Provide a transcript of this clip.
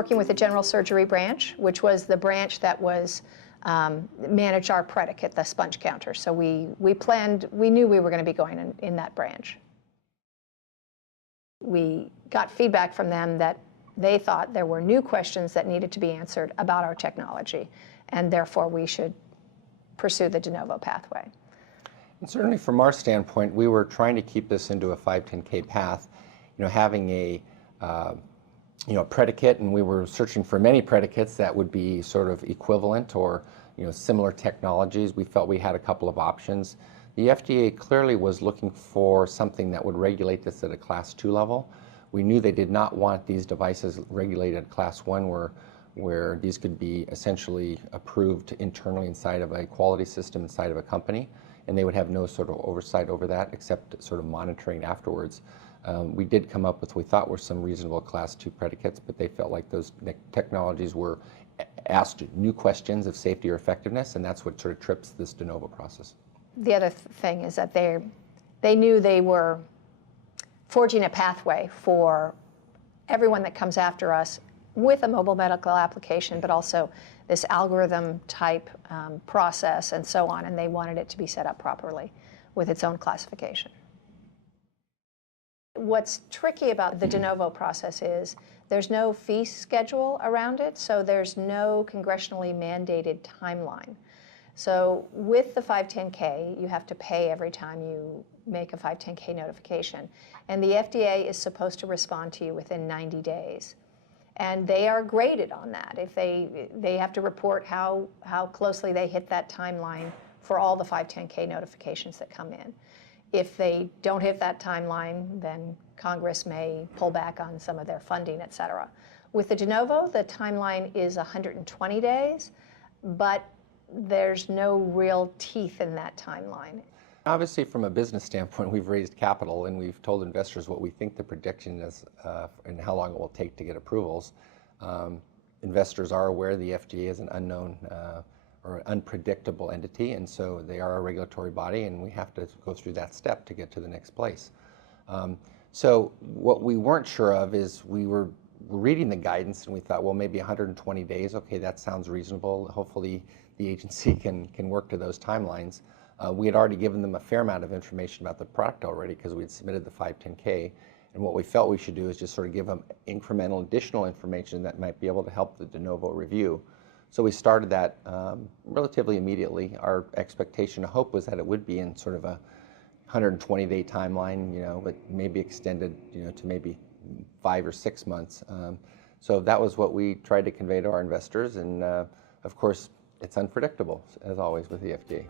working with the general surgery branch, which was the branch that was managed our predicate, the sponge counter. So we knew we were going to be going in that branch. We got feedback from them that they thought there were new questions that needed to be answered about our technology, and therefore we should pursue the de novo pathway. And certainly from our standpoint, we were trying to keep this into a 510K path, having a predicate, and we were searching for many predicates that would be sort of equivalent or similar technologies. We felt we had a couple of options. The FDA clearly was looking for something that would regulate this at a Class 2 level. We knew they did not want these devices regulated at Class 1 where these could be essentially approved internally inside of a quality system inside of a company, and they would have no sort of oversight over that except sort of monitoring afterwards. We did come up with, we thought, were some reasonable Class 2 predicates, but they felt like those technologies were asked new questions of safety or effectiveness, and that's what sort of trips this de novo process. The other thing is that they knew they were forging a pathway for everyone that comes after us with a mobile medical application, but also this algorithm type process and so on, and they wanted it to be set up properly with its own classification. What's tricky about the de novo process is there's no fee schedule around it, so there's no congressionally mandated timeline. So with the 510K, you have to pay every time you make a 510K notification, and the FDA is supposed to respond to you within 90 days. And they are graded on that. If they have to report how closely they hit that timeline for all the 510K notifications that come in. If they don't hit that timeline, then Congress may pull back on some of their funding, et cetera. With the de novo, the timeline is 120 days, but there's no real teeth in that timeline. Obviously, from a business standpoint, we've raised capital and we've told investors what we think the prediction is and how long it will take to get approvals. Investors are aware the FDA is an unknown or an unpredictable entity, and so they are a regulatory body, and we have to go through that step to get to the next place. So what we weren't sure of is we were reading the guidance and we thought, well, maybe 120 days, okay, that sounds reasonable. Hopefully the agency can work to those timelines. We had already given them a fair amount of information about the product already because we had submitted the 510K, and what we felt we should do is just sort of give them incremental additional information that might be able to help the de novo review. So we started that relatively immediately. Our expectation and hope was that it would be in sort of a 120-day timeline, but maybe extended, to maybe 5 or 6 months. So that was what we tried to convey to our investors, and of course, it's unpredictable, as always, with the FDA.